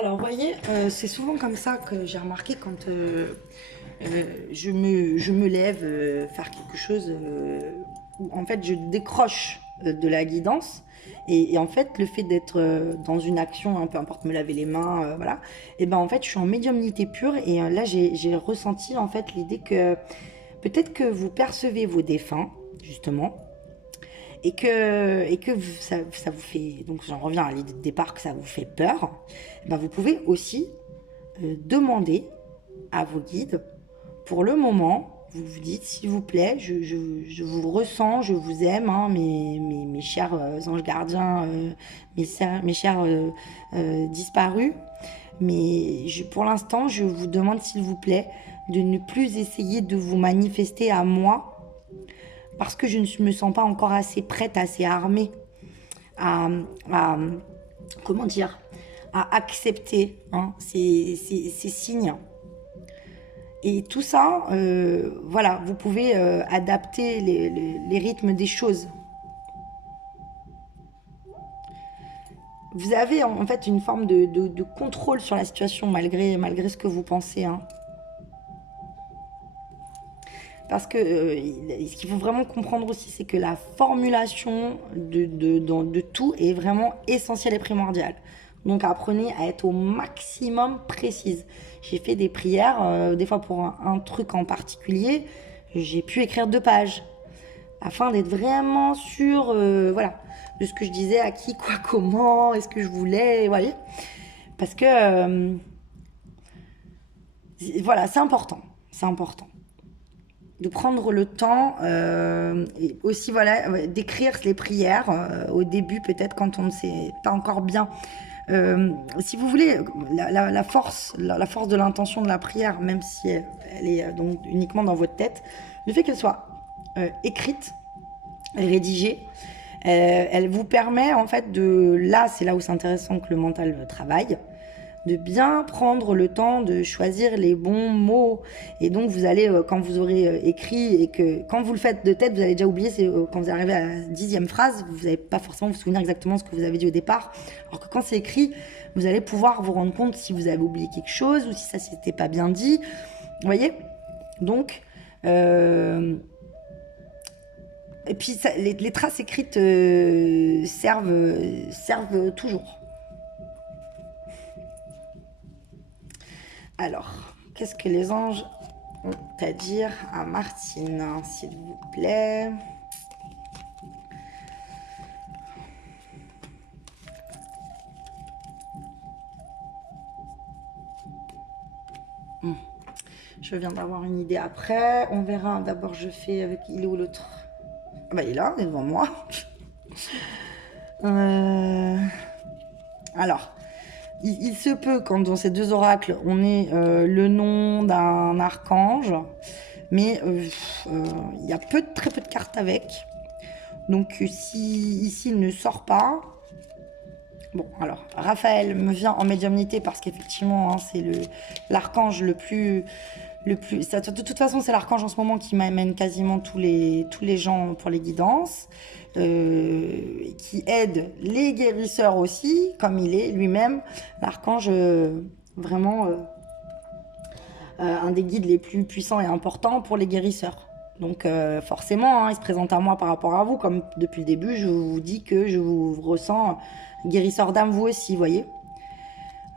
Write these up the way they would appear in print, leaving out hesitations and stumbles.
Alors, vous voyez, c'est souvent comme ça que j'ai remarqué quand je me lève faire quelque chose où en fait je décroche de la guidance. Et en fait, le fait d'être dans une action, hein, peu importe me laver les mains, voilà, et ben en fait, je suis en médiumnité pure. Et là, j'ai ressenti en fait l'idée que peut-être que vous percevez vos défunts, justement, et que ça vous fait, donc j'en reviens à l'idée de départ, que ça vous fait peur, ben vous pouvez aussi demander à vos guides, pour le moment, vous vous dites, s'il vous plaît, je vous ressens, je vous aime, hein, mes chers anges gardiens, mes chers disparus, mais pour l'instant, je vous demande, s'il vous plaît, de ne plus essayer de vous manifester à moi, parce que je ne me sens pas encore assez prête, assez armée à, à comment dire, à accepter, hein, ces signes. Et tout ça, voilà, vous pouvez adapter les rythmes des choses. Vous avez en fait une forme de contrôle sur la situation malgré ce que vous pensez, hein. Parce que ce qu'il faut vraiment comprendre aussi, c'est que la formulation de tout est vraiment essentielle et primordiale. Donc apprenez à être au maximum précise. J'ai fait des prières, des fois pour un truc en particulier, j'ai pu écrire 2 pages, afin d'être vraiment sûr, voilà, de ce que je disais, à qui, quoi, comment, est-ce que je voulais, vous voyez. Parce que, voilà, c'est important de prendre le temps et aussi voilà d'écrire les prières au début, peut-être quand on ne sait pas encore bien. Si vous voulez, la force de l'intention de la prière, même si elle est donc uniquement dans votre tête, le fait qu'elle soit écrite, rédigée, elle vous permet en fait là c'est là où c'est intéressant que le mental travaille, de bien prendre le temps de choisir les bons mots. Et donc vous allez, quand vous aurez écrit, et que quand vous le faites de tête, vous allez déjà oublier, c'est quand vous arrivez à la 10e phrase, vous n'allez pas forcément vous souvenir exactement ce que vous avez dit au départ. Alors que quand c'est écrit, vous allez pouvoir vous rendre compte si vous avez oublié quelque chose ou si ça s'était pas bien dit. Vous voyez. Donc, et puis ça, les traces écrites servent toujours. Alors, qu'est-ce que les anges ont à dire à Martine, s'il vous plaît? Je viens d'avoir une idée après. On verra. D'abord, je fais avec... Il est où l'autre? Ah bah, il est là, il est devant moi. Alors, il se peut, quand dans ces 2 oracles, on ait le nom d'un archange, mais il y a très peu de cartes avec. Donc, si ici il ne sort pas... Bon, alors, Raphaël me vient en médiumnité parce qu'effectivement, hein, c'est l'archange le plus... de toute façon, c'est l'archange en ce moment qui m'amène quasiment tous les gens pour les guidances, qui aide les guérisseurs aussi, comme il est lui-même l'archange, vraiment un des guides les plus puissants et importants pour les guérisseurs. Donc forcément, hein, il se présente à moi par rapport à vous, comme depuis le début, je vous dis que je vous ressens guérisseur d'âme, vous aussi, voyez.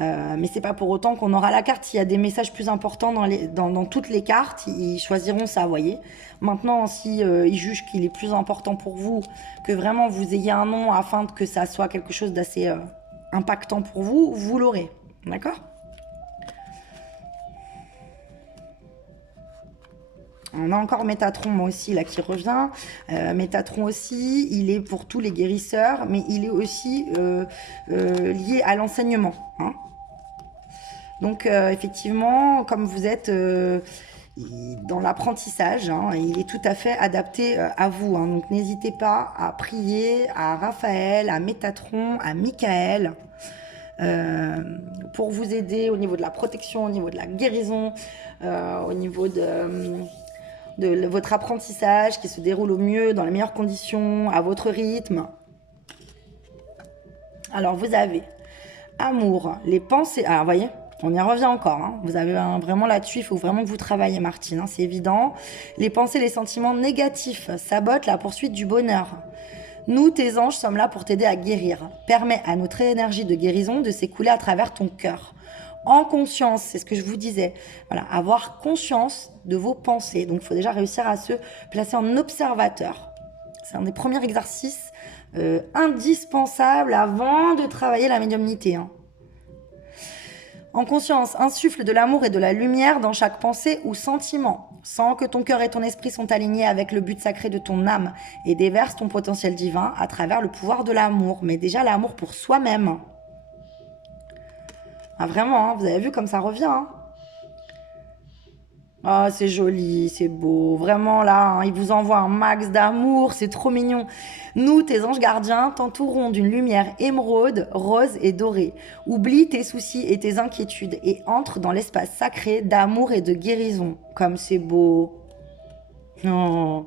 Mais c'est pas pour autant qu'on aura la carte. S'il y a des messages plus importants dans toutes les cartes, ils choisiront ça, vous voyez. Maintenant, si ils jugent qu'il est plus important pour vous, que vraiment vous ayez un nom afin que ça soit quelque chose d'assez impactant pour vous, vous l'aurez. D'accord? On a encore Métatron, moi aussi, là, qui revient. Métatron aussi, il est pour tous les guérisseurs, mais il est aussi lié à l'enseignement, hein. Donc, effectivement, comme vous êtes dans l'apprentissage, hein, il est tout à fait adapté à vous, hein. Donc, n'hésitez pas à prier à Raphaël, à Métatron, à Michael, pour vous aider au niveau de la protection, au niveau de la guérison, au niveau de votre apprentissage qui se déroule au mieux, dans les meilleures conditions, à votre rythme. Alors, vous avez Amour, les pensées... Alors, vous voyez, on y revient encore. Hein. Vous avez vraiment là-dessus, il faut vraiment que vous travaillez, Martine. Hein, c'est évident. Les pensées, les sentiments négatifs sabotent la poursuite du bonheur. Nous, tes anges, sommes là pour t'aider à guérir. Permets à notre énergie de guérison de s'écouler à travers ton cœur. En conscience, c'est ce que je vous disais. Voilà, avoir conscience de vos pensées. Donc, il faut déjà réussir à se placer en observateur. C'est un des premiers exercices indispensables avant de travailler la médiumnité. Hein. En conscience, insuffle de l'amour et de la lumière dans chaque pensée ou sentiment. Sens que ton cœur et ton esprit sont alignés avec le but sacré de ton âme et déverse ton potentiel divin à travers le pouvoir de l'amour. Mais déjà l'amour pour soi-même. Ah vraiment, hein, vous avez vu comme ça revient. Hein. Oh, c'est joli, c'est beau. Vraiment, là, hein, il vous envoie un max d'amour, c'est trop mignon. Nous, tes anges gardiens, t'entourerons d'une lumière émeraude, rose et dorée. Oublie tes soucis et tes inquiétudes et entre dans l'espace sacré d'amour et de guérison. Comme c'est beau. Oh.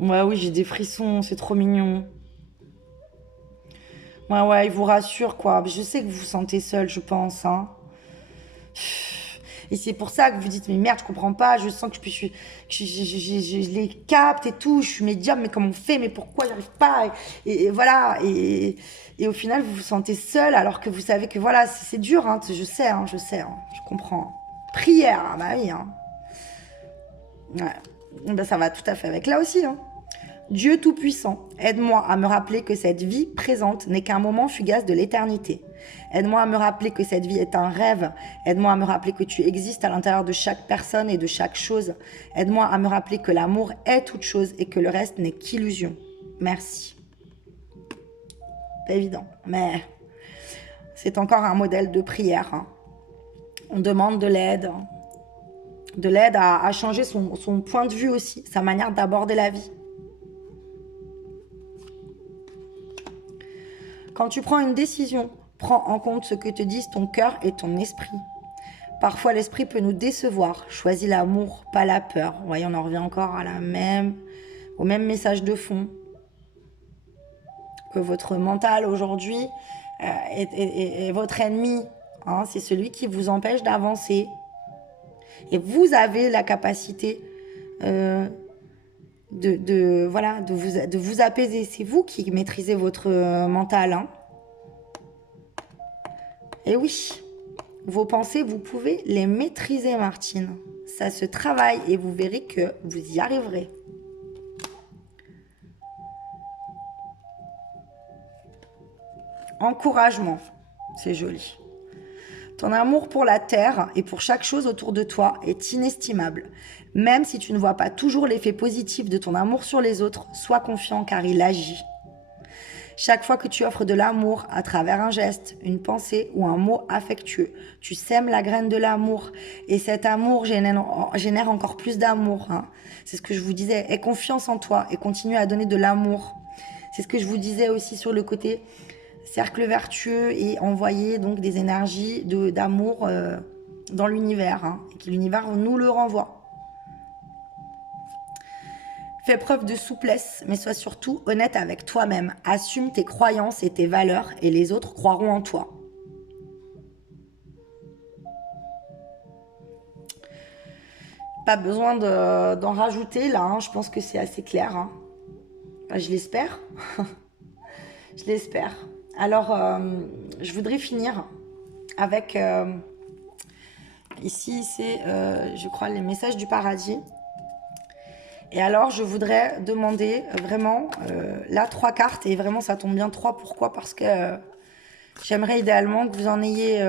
Ouais, oui, j'ai des frissons, c'est trop mignon. Ouais, ouais, il vous rassure, quoi. Je sais que vous vous sentez seul, je pense, hein. Et c'est pour ça que vous dites, mais merde, je comprends pas, je sens que je les capte et tout, je suis médium, mais comment on fait, mais pourquoi j'arrive pas et voilà, et au final, vous vous sentez seul alors que vous savez que voilà, c'est dur, hein, je sais, je comprends. Prière, ah bah oui, hein. Ouais. Ben, ça va tout à fait avec là aussi, hein. Dieu Tout-Puissant, aide-moi à me rappeler que cette vie présente n'est qu'un moment fugace de l'éternité. Aide-moi à me rappeler que cette vie est un rêve. Aide-moi à me rappeler que tu existes à l'intérieur de chaque personne et de chaque chose. Aide-moi à me rappeler que l'amour est toute chose et que le reste n'est qu'illusion. Merci. Pas évident, mais c'est encore un modèle de prière. Hein. On demande de l'aide. De l'aide à changer son point de vue aussi, sa manière d'aborder la vie. Quand tu prends une décision, prends en compte ce que te disent ton cœur et ton esprit. Parfois, l'esprit peut nous décevoir. Choisis l'amour, pas la peur. Vous voyez, on en revient encore au même message de fond. Que votre mental aujourd'hui est votre ennemi. Hein, c'est celui qui vous empêche d'avancer. Et vous avez la capacité de vous apaiser. C'est vous qui maîtrisez votre mental. Hein. Et oui, vos pensées, vous pouvez les maîtriser, Martine. Ça se travaille et vous verrez que vous y arriverez. Encouragement, c'est joli. Ton amour pour la terre et pour chaque chose autour de toi est inestimable. Même si tu ne vois pas toujours l'effet positif de ton amour sur les autres, sois confiant car il agit. Chaque fois que tu offres de l'amour à travers un geste, une pensée ou un mot affectueux, tu sèmes la graine de l'amour et cet amour génère encore plus d'amour. Hein. C'est ce que je vous disais. Aie confiance en toi et continue à donner de l'amour. C'est ce que je vous disais aussi sur le côté cercle vertueux et envoyer donc des énergies d'amour dans l'univers. Hein, et que l'univers nous le renvoie. Fais preuve de souplesse, mais sois surtout honnête avec toi-même. Assume tes croyances et tes valeurs et les autres croiront en toi. Pas besoin d'en rajouter là, hein. Je pense que c'est assez clair. Hein. Enfin, je l'espère. Je l'espère. Alors, je voudrais finir avec... ici, c'est, je crois, les messages du paradis. Et alors, je voudrais demander vraiment, là, 3 cartes, et vraiment, ça tombe bien 3. Pourquoi? Parce que j'aimerais idéalement que vous en ayez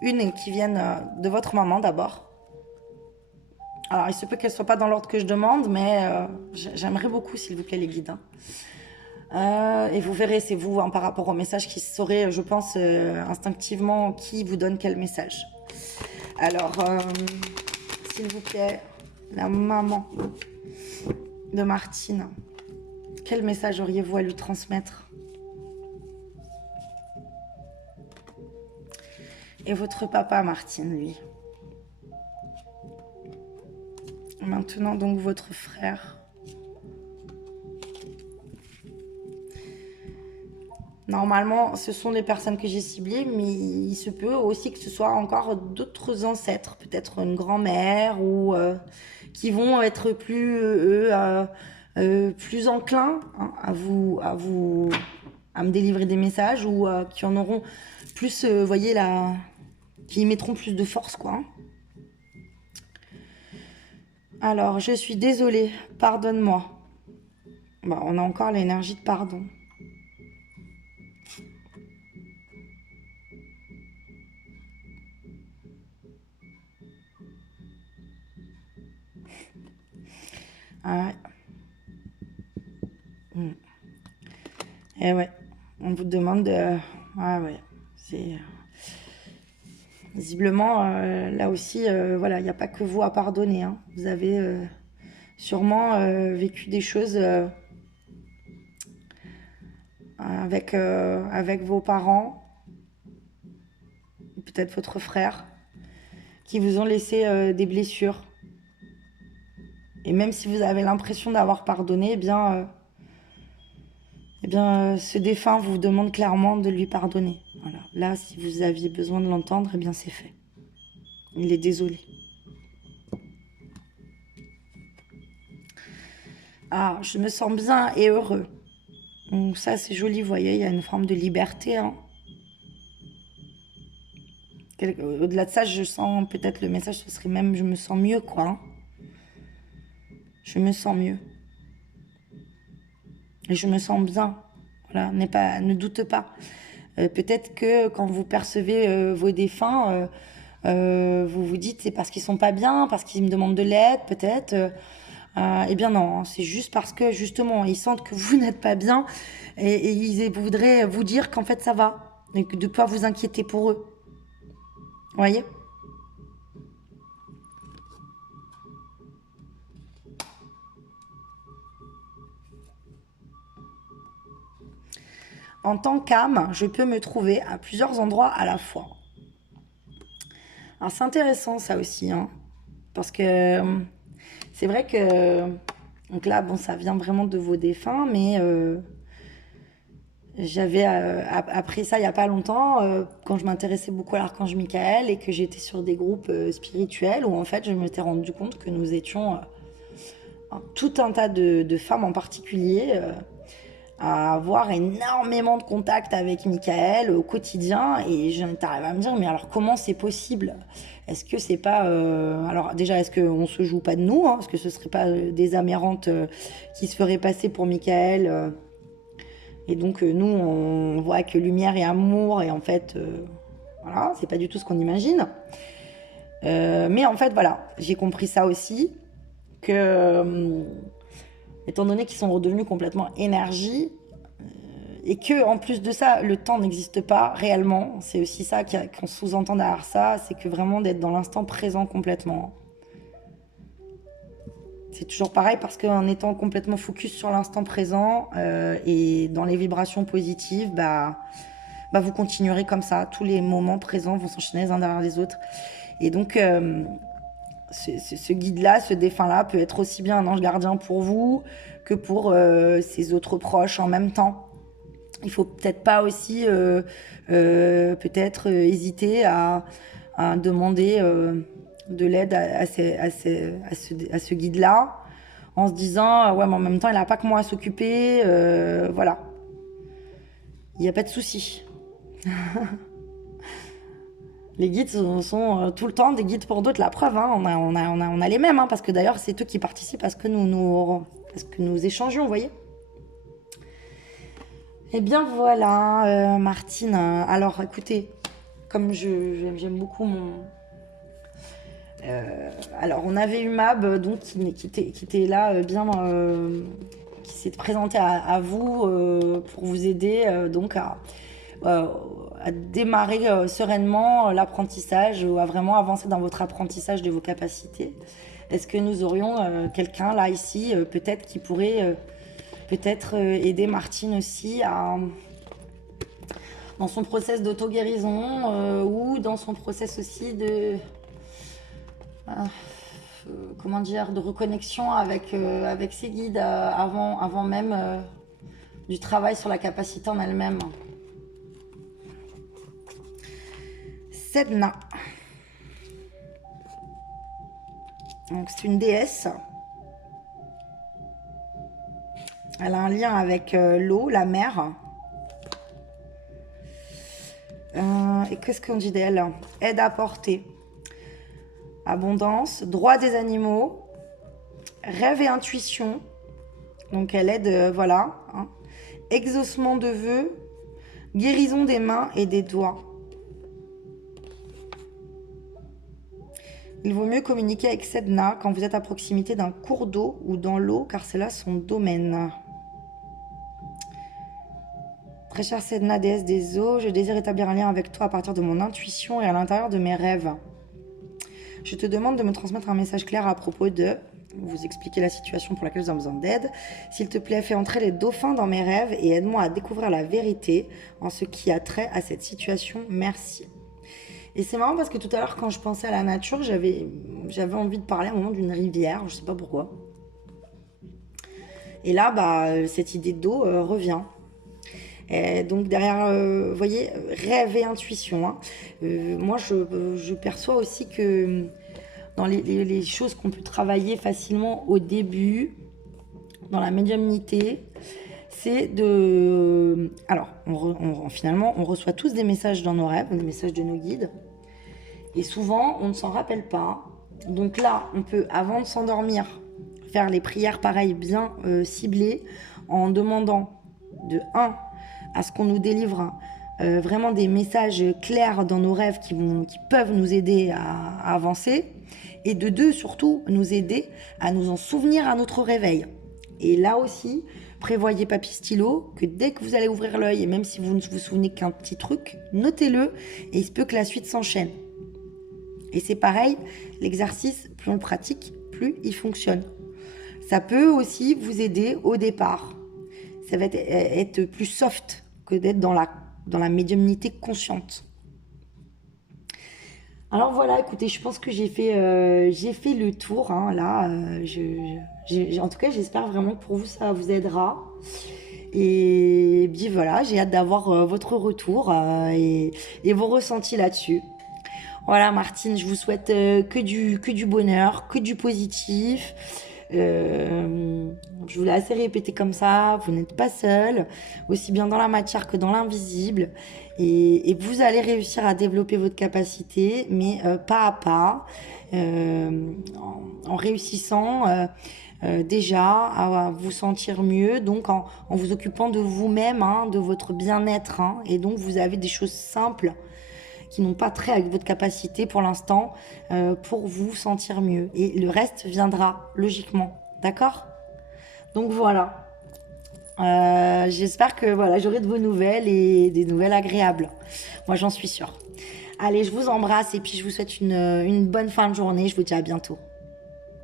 une qui vienne de votre maman d'abord. Alors, il se peut qu'elle ne soit pas dans l'ordre que je demande, mais j'aimerais beaucoup, s'il vous plaît, les guides. Hein. Et vous verrez, c'est vous, hein, par rapport au message, qui saurez, je pense, instinctivement qui vous donne quel message. Alors, s'il vous plaît... La maman de Martine. Quel message auriez-vous à lui transmettre? Et votre papa, Martine, lui. Maintenant, donc, votre frère. Normalement, ce sont les personnes que j'ai ciblées, mais il se peut aussi que ce soit encore d'autres ancêtres, peut-être une grand-mère ou qui vont être plus enclins hein, à me délivrer des messages ou qui en auront plus, voyez là, qui y mettront plus de force, quoi. Hein. Alors, je suis désolée, pardonne-moi. Bah, on a encore l'énergie de pardon. Ah ouais. Mm. Et ouais, on vous demande de... Ah ouais, c'est... Visiblement, là aussi, voilà, il n'y a pas que vous à pardonner. Hein. Vous avez sûrement vécu des choses avec vos parents, peut-être votre frère, qui vous ont laissé des blessures. Et même si vous avez l'impression d'avoir pardonné, ce défunt vous demande clairement de lui pardonner. Voilà. Là, si vous aviez besoin de l'entendre, eh bien, c'est fait. Il est désolé. Ah, je me sens bien et heureux. Donc ça, c'est joli, vous voyez, il y a une forme de liberté. Hein. Au-delà de ça, je sens peut-être le message, ce serait même, je me sens mieux, quoi. Hein. Je me sens mieux. Et je me sens bien. Voilà, ne doute pas. Peut-être que quand vous percevez vos défunts, vous vous dites c'est parce qu'ils sont pas bien, parce qu'ils me demandent de l'aide, peut-être. Eh bien non, hein, c'est juste parce que justement ils sentent que vous n'êtes pas bien et ils voudraient vous dire qu'en fait ça va et que de ne pas vous inquiéter pour eux. Vous voyez? En tant qu'âme, je peux me trouver à plusieurs endroits à la fois. Alors c'est intéressant ça aussi, hein, parce que c'est vrai que donc là bon ça vient vraiment de vos défunts, mais j'avais appris ça il n'y a pas longtemps quand je m'intéressais beaucoup à l'archange Michael et que j'étais sur des groupes spirituels où en fait je m'étais rendu compte que nous étions tout un tas de femmes en particulier à avoir énormément de contacts avec Michael au quotidien et j'étais arrivée à me dire mais alors comment c'est possible? Est-ce que c'est pas alors déjà est-ce qu'on se joue pas de nous hein, est-ce que ce serait pas des amérantes qui se feraient passer pour Michael et donc nous on voit que lumière et amour et en fait voilà c'est pas du tout ce qu'on imagine mais en fait voilà j'ai compris ça aussi que étant donné qu'ils sont redevenus complètement énergie et que en plus de ça le temps n'existe pas réellement c'est aussi ça qu'on sous-entend derrière ça c'est que vraiment d'être dans l'instant présent complètement c'est toujours pareil parce qu'en étant complètement focus sur l'instant présent et dans les vibrations positives vous continuerez comme ça tous les moments présents vont s'enchaîner les uns derrière les autres et donc ce guide-là, ce défunt-là peut être aussi bien un ange gardien pour vous que pour ses autres proches en même temps. Il faut peut-être pas aussi peut-être hésiter à demander de l'aide à ce guide-là en se disant ouais mais en même temps il n'a pas que moi à s'occuper voilà il n'y a pas de souci. Les guides sont tout le temps des guides pour d'autres. La preuve, hein, on a les mêmes, hein, parce que d'ailleurs, c'est eux qui participent à ce que nous échangions, vous voyez. Eh bien voilà, Martine. Alors écoutez, comme j'aime beaucoup mon... alors on avait eu Mab, donc, qui était là, qui s'est présenté à vous pour vous aider donc à démarrer sereinement l'apprentissage ou à vraiment avancer dans votre apprentissage de vos capacités. Est-ce que nous aurions quelqu'un là ici peut-être qui pourrait peut-être aider Martine aussi dans son process d'auto-guérison ou dans son process aussi de comment dire de reconnexion avec ses guides avant même du travail sur la capacité en elle-même. Sedna. Donc c'est une déesse. Elle a un lien avec l'eau, la mer. Et qu'est-ce qu'on dit d'elle? Aide à porter. Abondance, droit des animaux, rêve et intuition. Donc elle aide, voilà. Hein. Exaucement de vœux, guérison des mains et des doigts. Il vaut mieux communiquer avec Sedna quand vous êtes à proximité d'un cours d'eau ou dans l'eau, car c'est là son domaine. Très chère Sedna, déesse des eaux, je désire établir un lien avec toi à partir de mon intuition et à l'intérieur de mes rêves. Je te demande de me transmettre un message clair à propos de... Vous expliquer la situation pour laquelle vous avez besoin d'aide. S'il te plaît, fais entrer les dauphins dans mes rêves et aide-moi à découvrir la vérité en ce qui a trait à cette situation. Merci. Et c'est marrant parce que tout à l'heure, quand je pensais à la nature, j'avais envie de parler à un moment d'une rivière, je sais pas pourquoi. Et là, cette idée d'eau revient. Et donc derrière, vous voyez, rêve et intuition. Hein. Moi, je perçois aussi que dans les choses qu'on peut travailler facilement au début, dans la médiumnité, c'est de... Alors, finalement, on reçoit tous des messages dans nos rêves, des messages de nos guides. Et souvent, on ne s'en rappelle pas. Donc là, on peut, avant de s'endormir, faire les prières pareilles, bien ciblées, en demandant de 1 à ce qu'on nous délivre vraiment des messages clairs dans nos rêves qui peuvent nous aider à avancer. Et de 2, surtout, nous aider à nous en souvenir à notre réveil. Et là aussi, prévoyez papier stylo, que dès que vous allez ouvrir l'œil, et même si vous ne vous souvenez qu'un petit truc, notez-le, et il se peut que la suite s'enchaîne. Et c'est pareil, l'exercice, plus on le pratique, plus il fonctionne. Ça peut aussi vous aider au départ. Ça va être plus soft que d'être dans la médiumnité consciente. Alors voilà, écoutez, je pense que j'ai fait le tour. Hein, là, en tout cas, j'espère vraiment que pour vous, ça vous aidera. Et puis voilà, j'ai hâte d'avoir votre retour et vos ressentis là-dessus. Voilà, Martine, je vous souhaite que du bonheur, que du positif. Je vous l'ai assez répété comme ça, vous n'êtes pas seul, aussi bien dans la matière que dans l'invisible. Et vous allez réussir à développer votre capacité, mais pas à pas, en réussissant déjà à vous sentir mieux, donc en vous occupant de vous-même, hein, de votre bien-être. Hein, et donc vous avez des choses simples qui n'ont pas trait avec votre capacité pour l'instant, pour vous sentir mieux. Et le reste viendra logiquement, d'accord? Donc voilà. J'espère que voilà, j'aurai de vos nouvelles et des nouvelles agréables. Moi, j'en suis sûre. Allez, je vous embrasse et puis je vous souhaite une bonne fin de journée. Je vous dis à bientôt.